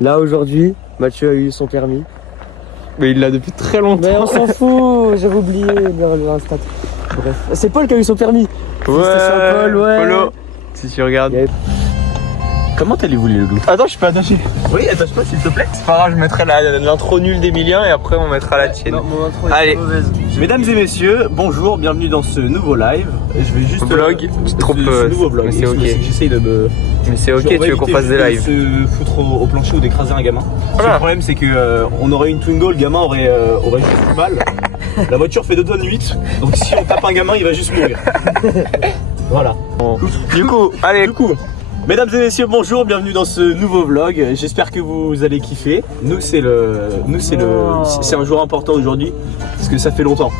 Là aujourd'hui, Mathieu a eu son permis. Mais il l'a depuis très longtemps. Mais on s'en fout, j'avais oublié le stat. Bref. C'est Paul qui a eu son permis. Ouais, Paul, ouais. Polo. Si tu regardes. Comment t'allez-vous les loups? Attends, je suis pas attaché. Oui, attache-toi s'il te plaît. C'est pas grave, je mettrai l'intro nulle d'Emilien et après on mettra la tienne. Non, mon intro est Allez. mauvaise. Mesdames et messieurs, bonjour, bienvenue dans ce nouveau live. Je vais juste Vlog, tu te trompes, ce nouveau vlog. mais c'est ok. J'essaye de me. Mais c'est ok, tu veux qu'on fasse des lives. Se foutre au plancher ou d'écraser un gamin. Voilà. Le problème c'est que on aurait une Twingo, le gamin aurait juste du mal. La voiture fait 2 doigts de 8, donc si on tape un gamin, il va juste mourir. Voilà. Du coup, allez. Du coup, mesdames et messieurs, bonjour, bienvenue dans ce nouveau vlog. J'espère que vous allez kiffer. C'est un jour important aujourd'hui parce que ça fait longtemps.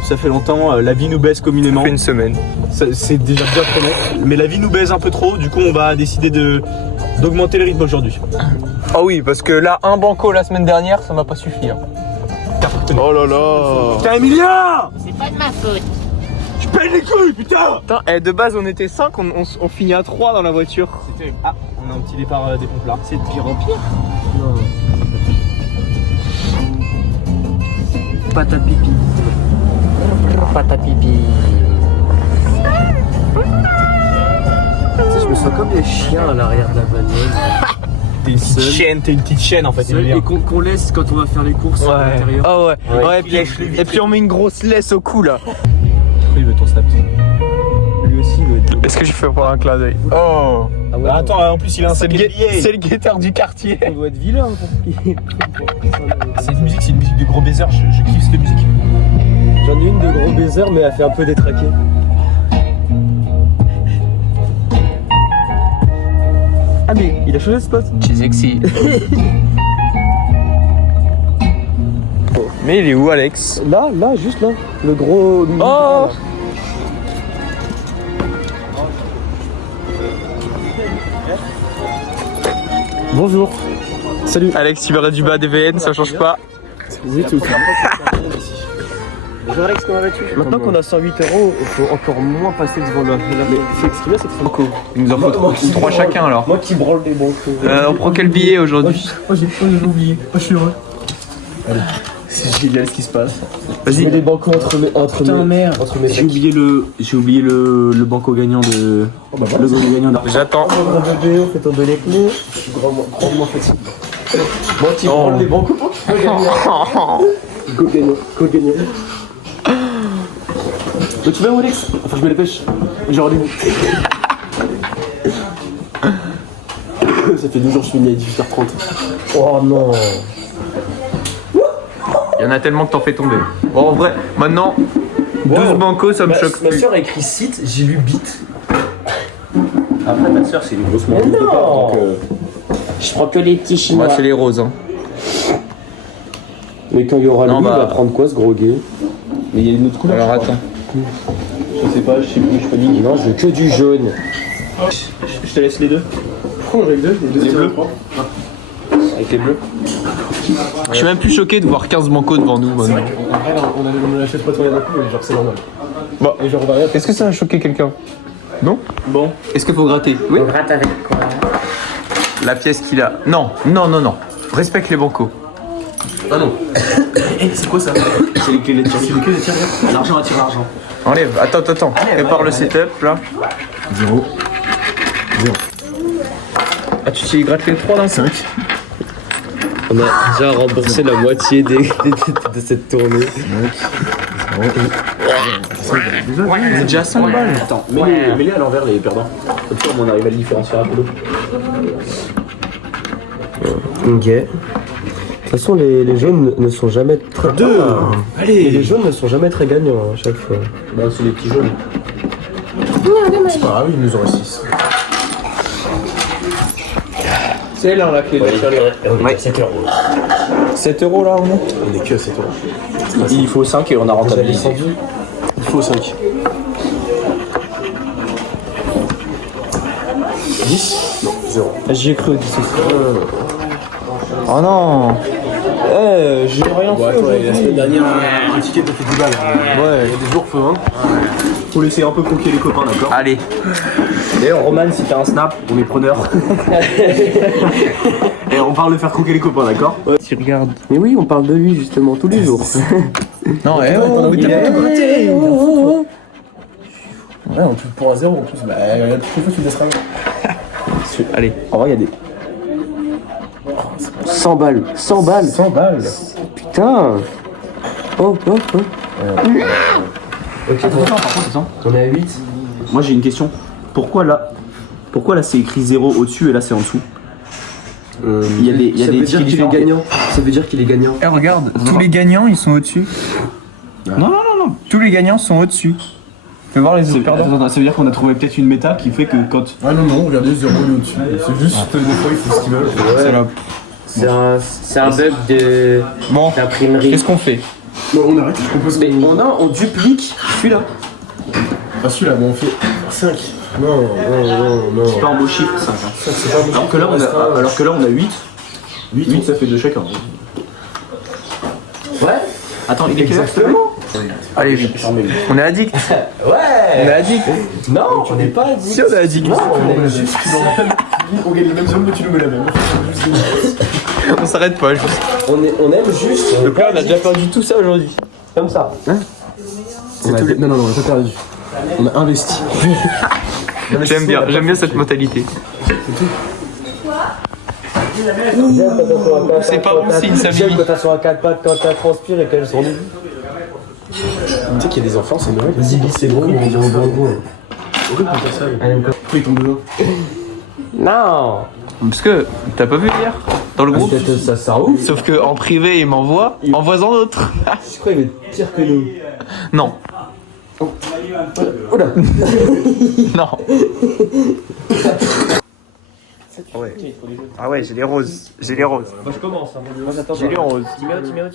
La vie nous baise communément. Ça fait une semaine. C'est déjà bien trop long, mais la vie nous baise un peu trop. Du coup, on va décider d'augmenter le rythme aujourd'hui. Ah oui, parce que là, un banco la semaine dernière, ça m'a pas suffi. Hein. Oh là là. Putain, Emilia, C'est pas de ma faute. je pèle les couilles, putain. Putain, de base on était 5, on finit à 3 dans la voiture. Ah, on a un petit départ des pompes là. C'est de pire en pire. Pata pipi. Pata pipi. Tu sais, je me sens comme les chiens à l'arrière de la bagnole. T'es une petite chienne en fait. Seul, Emilia. et qu'on laisse quand on va faire les courses à l'intérieur. Ah ouais. Ouais, Ouais, il lèche le et puis on met une grosse laisse au cou là. Il veut ton snap. Lui aussi, il doit être. Est-ce que je fais pour un clin d'œil? Oh. Ah ouais, Bah, attends, en plus il a un sac à billets. C'est le guetteur du quartier. on doit être vilain. Cette musique, c'est une musique de gros baiser. Je kiffe cette musique. J'en ai une de gros baiser, mais elle fait un peu détraquer. Ah, mais il a changé de spot. C'est sexy. Mais il est où Alex? Là, juste là. Le gros. Oh. Bonjour. Salut. Alex, tu verras du bas DVN, ça change pas. Du tout. Bonjour Alex, comment vas-tu? Maintenant qu'on a 108 €, il faut encore moins passer devant la. Mais ce qui est bien, c'est que c'est beaucoup. Il nous en faut 3 chacun alors. Moi qui branle des bancos. On prend quel billet aujourd'hui? J'ai oublié. Je suis heureux. Allez. C'est génial ce qui se passe. Vas-y. Les bancos entre mes J'ai oublié le banco gagnant de. Oh bah voilà. Le banco gagnant d'argent. J'attends. Grand bébé, on fait tomber les clés. Je suis grandement fatigué. Moi qui branle les bancos pour qu'il faut gagner. Go gagnant. Donc tu vas où Alex? Enfin je me dépêche. J'ai rendez-vous. Ça fait 2 jours que je finis à 18h30. Oh non. Il y en a tellement que t'en fais tomber. Bon, en vrai, maintenant, 12 bancos, ça me choque Ma plus. soeur a écrit site, j'ai lu bit. Après, ta soeur, c'est une grosse mangeuse de non. porc, donc. Je prends que les petits chinois. Moi, c'est les roses. Hein. Mais quand il y aura Non, lui, bah- il va prendre quoi ce gros gay? Mais il y a une autre couleur. Alors je crois. attends. Je sais pas, je sais plus, je panique. Non, je veux que du jaune. Je te laisse les deux. Prends avec deux, Les bleus. Avec les bleus. Je suis même plus choqué de voir 15 bancos devant nous maintenant. Après, on l'achète pas trop d'un coup, mais genre c'est normal. Bon. Et genre on va rien. Est-ce que ça a choqué quelqu'un? Non? Bon. Est-ce qu'il faut gratter? Oui. On gratte avec quoi? La pièce qu'il a. Non. Respecte les bancos. Ah non. C'est quoi ça? C'est les clés de tir. C'est les clés de tir. L'argent attire l'argent. Enlève. Attends. Prépare le setup là. 0. Ah, tu t'y grattes les 3 d'un 5. On a déjà remboursé la moitié de cette tournée. C'est déjà 100 balles. Attends, mets-les à l'envers les perdants. Comme ça, on arrive à les différencier un peu. Ok. De toute façon, les jaunes ne sont jamais très. Deux. Allez. Et les jaunes ne sont jamais très gagnants à chaque fois. Bah, c'est les petits jaunes. C'est pas grave, il nous en reste 6. C'est là la clé de Ouais. 7 €. 7 € là, on est. On est que à 7 €. Il faut 5 et on a J'ai rentabilisé. descendu. Il faut 5. 10 Non, 0. J'y ai cru au 10 aussi. Oh non. J'ai rien fait. La semaine dernière, le ticket te fait 10 balles. Ouais. Il y a des jours, faut faut laisser un peu croquer les copains, d'accord? Allez. D'ailleurs, Roman, si t'as un snap, on est preneur. Et on parle de faire croquer les copains, d'accord? Tu regardes. Mais oui, on parle de lui justement tous les jours. Non, Ouais, on peut pour un 0 en plus. Bah, toutes les fois tu le laisseras. Allez. En vrai, il y a des. 100 balles. 100 balles. 100 balles. Putain. Oh. Ok, Attends. on est à 8. Moi, j'ai une question. Pourquoi là c'est écrit 0 au-dessus et là c'est en dessous? Il y a des Ça veut dire tickets qu'il est différents. gagnant. Ça veut dire qu'il est gagnant. Eh, regarde, tous les gagnants, ils sont au-dessus. Non. Tous les gagnants sont au-dessus. Fais voir les autres perdants. Attends, ça veut dire qu'on a trouvé peut-être une méta qui fait que quand. Ah non, regardez, 0 il est au-dessus. C'est juste, des fois, ils font ce qu'ils veulent. C'est un bug de Bon, d'imprimerie. qu'est-ce qu'on fait? Non, on arrête, je propose. Mais on duplique celui-là. Ah, celui-là, bon, on fait 5. Non. C'est pas un beau chiffre, 5. C'est pas bon. Alors que là, on a 8. 8, ça fait 2 chacun. Ouais. Attends, il est quelle heure, s'il te plaît? Allez, vite. On est addict. Ouais. On est addict. Non, on n'est pas addict. Si, on est addict. On est juste. On gagne le même somme, mais tu nous mets la même. On s'arrête pas, juste. On aime juste. Donc là, on a déjà perdu tout ça aujourd'hui. Comme ça. Non, on a pas perdu. On a investi. J'aime bien cette mentalité. C'est pas bon signe, ça, J'aime Mimi. quand t'as sur un 4 pattes, quand t'as transpire et qu'elles sont nues. Tu sais qu'il y a des enfants, c'est Noël. Zibi, c'est gros, on dirait un gros. Pourquoi tu fais ça? Pourquoi il tombe dedans? Non. Parce que t'as pas vu hier dans le groupe. Ça ouf. Sauf que en privé, il m'envoie en voisant d'autres. Je crois qu'il est pire que nous. Non. Oula. Non. Ouais. Ah ouais, j'ai les roses. Moi je commence. Moi j'attends. J'ai les roses. Timéo.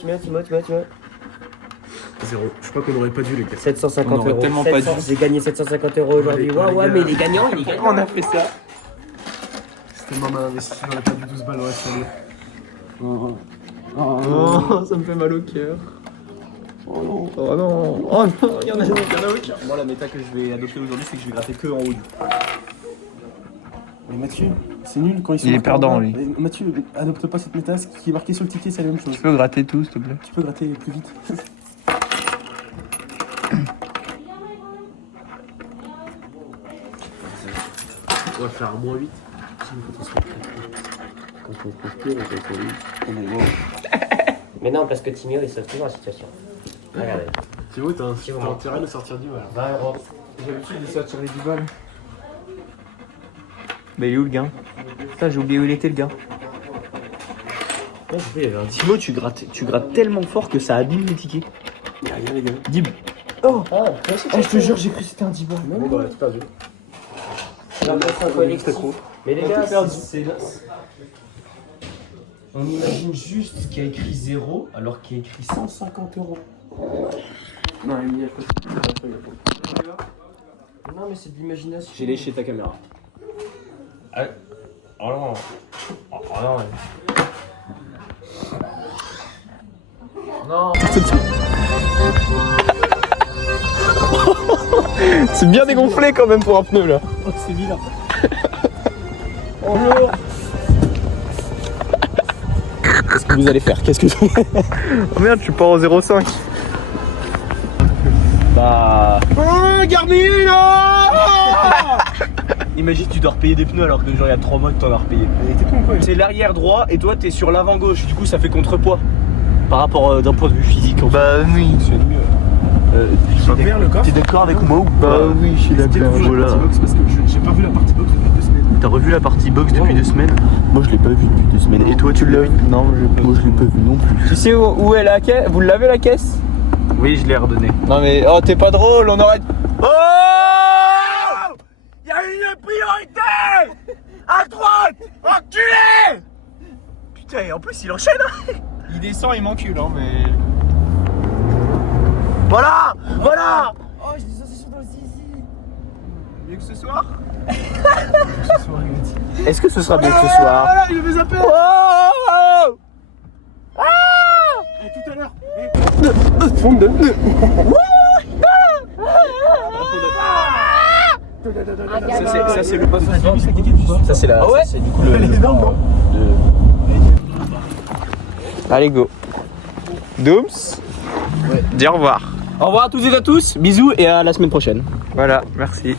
0. Je crois qu'on aurait pas dû les gars. 750 On aurait euros. tellement pas dû. J'ai gagné 750 euros aujourd'hui. Ouais, mais il est gagnant, Pourquoi on a fait ça? C'est tellement mal investi, on aurait pas dû 12 balles dans la salle. Oh, ça me fait mal au cœur. Oh non. Oh non, il y en a au cœur. Moi, la méta que je vais adopter aujourd'hui, c'est que je vais gratter que en haut du. Mais Mathieu, c'est nul quand ils sont. Il est marqués en perdant, bas. lui. Mais Mathieu, adopte pas cette méta, ce qui est marqué sur le ticket, c'est la même chose. Tu peux gratter tout, s'il te plaît? Tu peux gratter plus vite. On va faire un -8. Quand on transpire et quand on lit. Mais non, parce que Timéo il sauve toujours la situation. Regardez. Thibaut, t'as intérêt de sortir du mal. 20 euros. J'ai l'habitude de sortir les 10 balles. Mais il est où le gain? Putain, j'ai oublié où il était le gain. Timo, tu grattes tellement fort que ça abîme les tickets. Y'a rien les gars. Dib. Oh, je te jure, j'ai cru que c'était un 10 balles. Bon, bah, t'as perdu. Mais les gars, c'est là. On imagine juste qu'il y a écrit 0 alors qu'il y a écrit 150 euros. Non, il y a pas. Non, mais c'est de l'imagination. J'ai léché ta caméra. Oh non. Oh non. Non. C'est bien dégonflé quand même pour un pneu là. Oh, c'est vilain. Bonjour. Qu'est-ce que vous allez faire? Qu'est-ce que Oh merde, tu pars au 0,5. Bah. Oh, Garmin, Imagine, tu dois repayer des pneus alors que genre il y a 3 mois que t'en as repayé. C'est l'arrière droit et toi t'es sur l'avant gauche, du coup ça fait contrepoids. Par rapport d'un point de vue physique. En fait. Bah oui. C'est mieux. Vers le coffre. T'es d'accord avec moi ou pas? Bah oui, je suis d'accord. Voilà. Parce que j'ai pas vu la partie box depuis 2 semaines. T'as revu la partie box depuis 2 semaines? Moi je l'ai pas vu depuis 2 semaines. Et toi tu l'as vu? Non, Moi je l'ai pas vu non plus. Tu sais où est la caisse? Vous l'avez la caisse? Oui, je l'ai redonné. Non mais oh t'es pas drôle, on aurait. Oh! Y'a une priorité! À droite! Enculé! Putain, et en plus il enchaîne hein. Il descend, il m'encule hein mais. Voilà! Voilà! Oh, j'ai des sensations dans le zizi. Mieux que ce soir? Est-ce que ce sera bien ce soir? Voilà, il veut zapper. Oh! Tout à l'heure. Ça c'est le poste. Ça c'est la. Ah ouais, c'est du coup le. Allez, go. Dooms, dis au revoir. Au revoir à toutes et à tous, bisous et à la semaine prochaine. Voilà, merci.